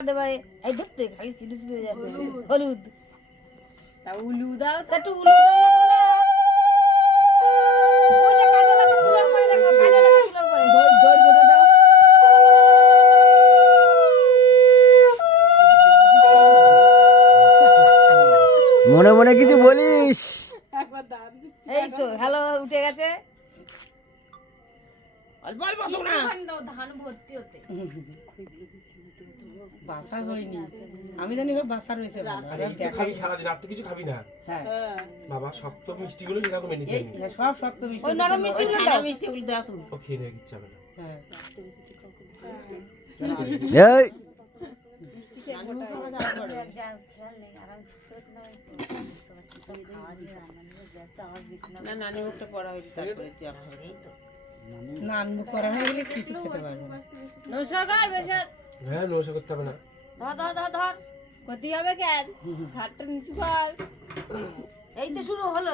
দেবাই এই ধরতে খালি সিধু সিধু হয়ে যাচ্ছে হলুদ তা উলু দাও তা একটু উলু দাও না তোলা ওই যে কাজল আছে ফুলের পরে দেখো কাজল আছে ফুলের পরে দই দই গোটা দাও মনে মনে কিছু বলিস। এই তো হ্যালো উঠে গেছে অল্প অল্প দাও না ধান ভর্তি হতে বাসা হয়নি আমি জানি ওই বাসা রয়েছে খাবি সারাদিন আর তো কিছু খাবি না। হ্যাঁ বাবা শক্ত মিষ্টিগুলো যেরকম এনে এই সব শক্ত মিষ্টি ওই নরম মিষ্টিগুলো ছাড়া দাও। মিষ্টিগুলো দাও তুমি ও খেয়ে নেবে কিচ্ছু হবে না। হ্যাঁ এই না নানি মুখটা পড়া হয়েছে তারপরে নান মুখ করা হয়ে গেলে কিছু খেতে পারবো না নমস্কার বেশার হ্যাঁ নমস্কার করতে হবে না। ধর ধর ধর ধর ক্ষতি হবে কেন ঘাটটা নিচু কর এই তো শুরু হলো